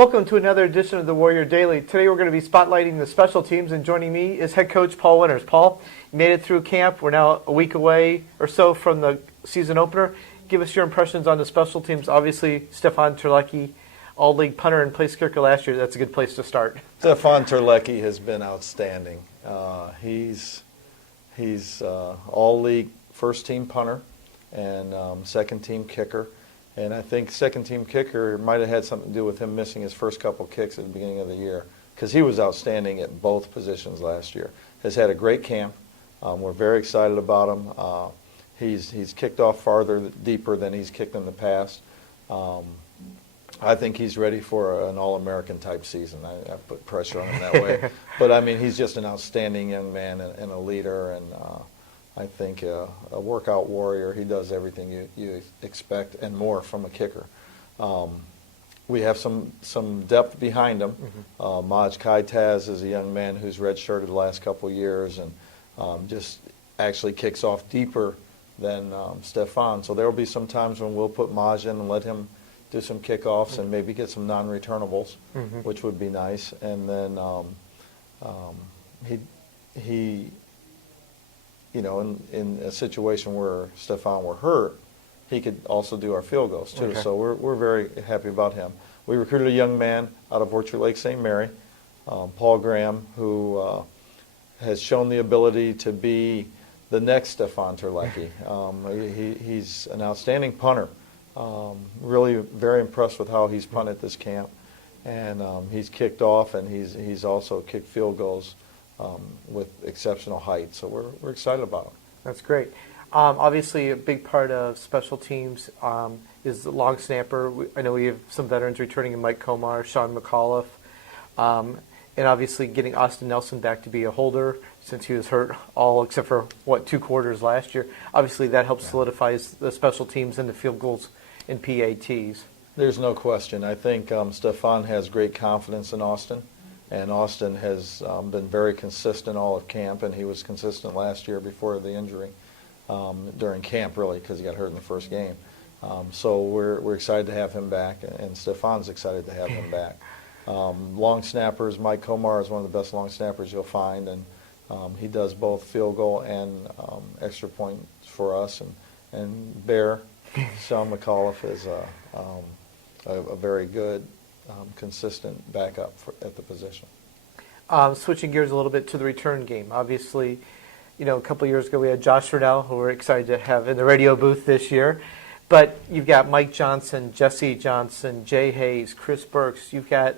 Welcome to another edition of the Warrior Daily. Today we're going to be spotlighting the special teams, and joining me is head coach Paul Winters. Paul, you made it through camp. We're now a week away or so from the season opener. Give us your impressions on the special teams. Obviously, Stefan Terlecki, all-league punter and place kicker last year. That's a good place to start. Stefan Terlecki has been outstanding. He's all-league first-team punter and second-team kicker. And I think second-team kicker might have had something to do with him missing his first couple kicks at the beginning of the year, because he was outstanding at both positions last year. Has had a great camp. We're very excited about him. He's kicked off farther, deeper than he's kicked in the past. I think he's ready for an All-American type season. I put pressure on him that way. But, I mean, he's just an outstanding young man and a leader, and I think a workout warrior. He does everything you expect and more from a kicker. We have some depth behind him. Maj Kaitaz is a young man who's redshirted the last couple of years and just actually kicks off deeper than Stefan. So there will be some times when we'll put Maj in and let him do some kickoffs and maybe get some non-returnables, which would be nice. And then he you know, in a situation where Stefan were hurt, he could also do our field goals too. Okay. So we're very happy about him. We recruited a young man out of Orchard Lake St. Mary, Paul Graham, who has shown the ability to be the next Stefan Terlecki. He's an outstanding punter. Really very impressed with how he's punted this camp, and he's kicked off, and he's also kicked field goals with exceptional height. So we're excited about him. That's great. Obviously, a big part of special teams is the long snapper. I know we have some veterans returning in Mike Komar, Sean McAuliffe, and obviously getting Austin Nelson back to be a holder since he was hurt all except for, 2 quarters last year. Obviously, that helps solidify the special teams and the field goals and PATs. There's no question. I think Stefan has great confidence in Austin. And Austin has been very consistent all of camp, and he was consistent last year before the injury, during camp really, because he got hurt in the first game. So we're excited to have him back, and Stefan's excited to have him back. Long snappers, Mike Komar is one of the best long snappers you'll find, and he does both field goal and extra points for us. And Bear, Sean McAuliffe is a very good, consistent backup at the position. Switching gears a little bit to the return game. Obviously, a couple of years ago we had Josh Furnell, who we're excited to have in the radio booth this year. But you've got Mike Johnson, Jesse Johnson, Jay Hayes, Chris Burks. You've got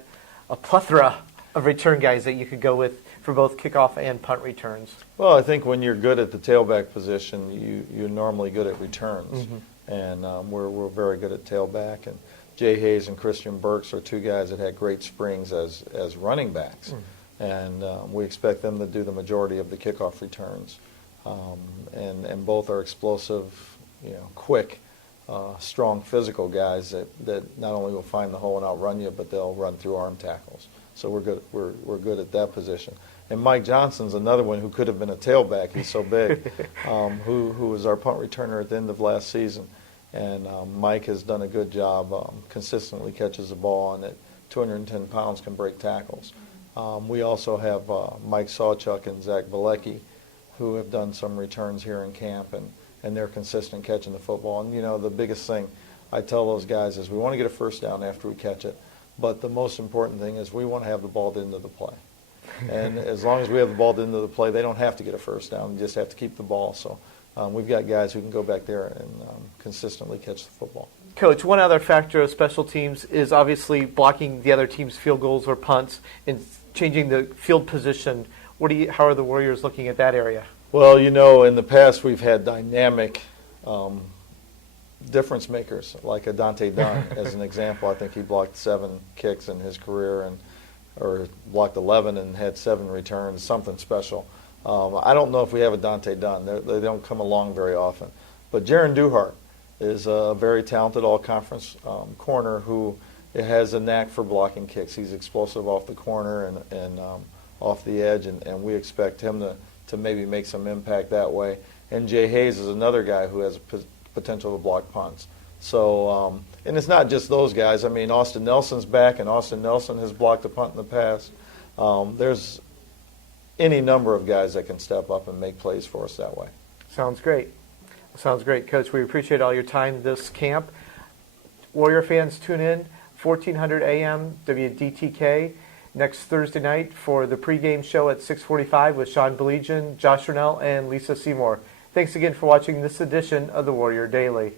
a plethora of return guys that you could go with for both kickoff and punt returns. Well, I think when you're good at the tailback position, you're normally good at returns. And we're very good at tailback. And Jay Hayes and Christian Burks are two guys that had great springs as running backs. And we expect them to do the majority of the kickoff returns. And both are explosive, quick, strong physical guys that not only will find the hole and outrun you, but they'll run through arm tackles. So we're good at that position. And Mike Johnson's another one who could have been a tailback. He's so big, who was our punt returner at the end of last season. And Mike has done a good job, consistently catches the ball, and at 210 pounds can break tackles. We also have Mike Sawchuk and Zach Bilecki, who have done some returns here in camp, and they're consistent catching the football. And, the biggest thing I tell those guys is we want to get a first down after we catch it, but the most important thing is we want to have the ball at the end of the play. And as long as we have the ball at the end of the play, they don't have to get a first down. They just have to keep the ball. So we've got guys who can go back there and consistently catch the football. Coach, one other factor of special teams is obviously blocking the other team's field goals or punts and changing the field position. How are the Warriors looking at that area? Well, in the past we've had dynamic difference makers, like a Dante Dunn as an example. I think he blocked 7 kicks in his career, or blocked 11 and had 7 returns, something special. I don't know if we have a Dante Dunn. They don't come along very often. But Jaron Duhart is a very talented all-conference corner who has a knack for blocking kicks. He's explosive off the corner and off the edge, and we expect him to maybe make some impact that way. And Jay Hayes is another guy who has potential to block punts. So, and it's not just those guys. I mean, Austin Nelson's back, and Austin Nelson has blocked a punt in the past. There's any number of guys that can step up and make plays for us that way. Sounds great. Sounds great, Coach. We appreciate all your time this camp. Warrior fans, tune in 1400 AM WDTK next Thursday night for the pregame show at 6:45 with Sean Belegian, Josh Rennell, and Lisa Seymour. Thanks again for watching this edition of the Warrior Daily.